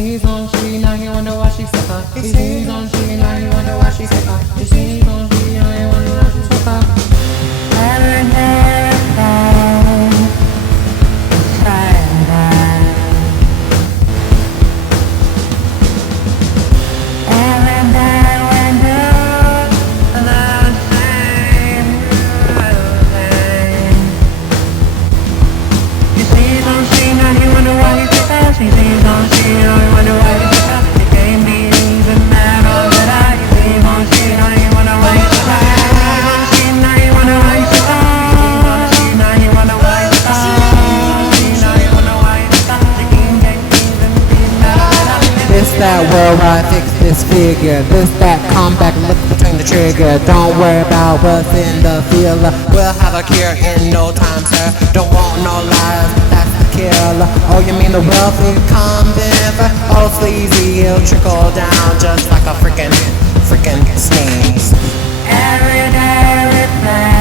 sneezed on she, now you wonder why she sucker. He sneezed on she, now you wonder why she sucker. He sneezed on she, now you wonder why she sucker. This that world where I fix this figure. This that comeback look between the trigger. Don't worry about what's in the field. We'll have a cure in no time, sir. Don't want no lies, that's the killer. Oh, you mean the wealthy come in? Oh, sleazy, he'll trickle down just like a freaking sneeze. Every day we play.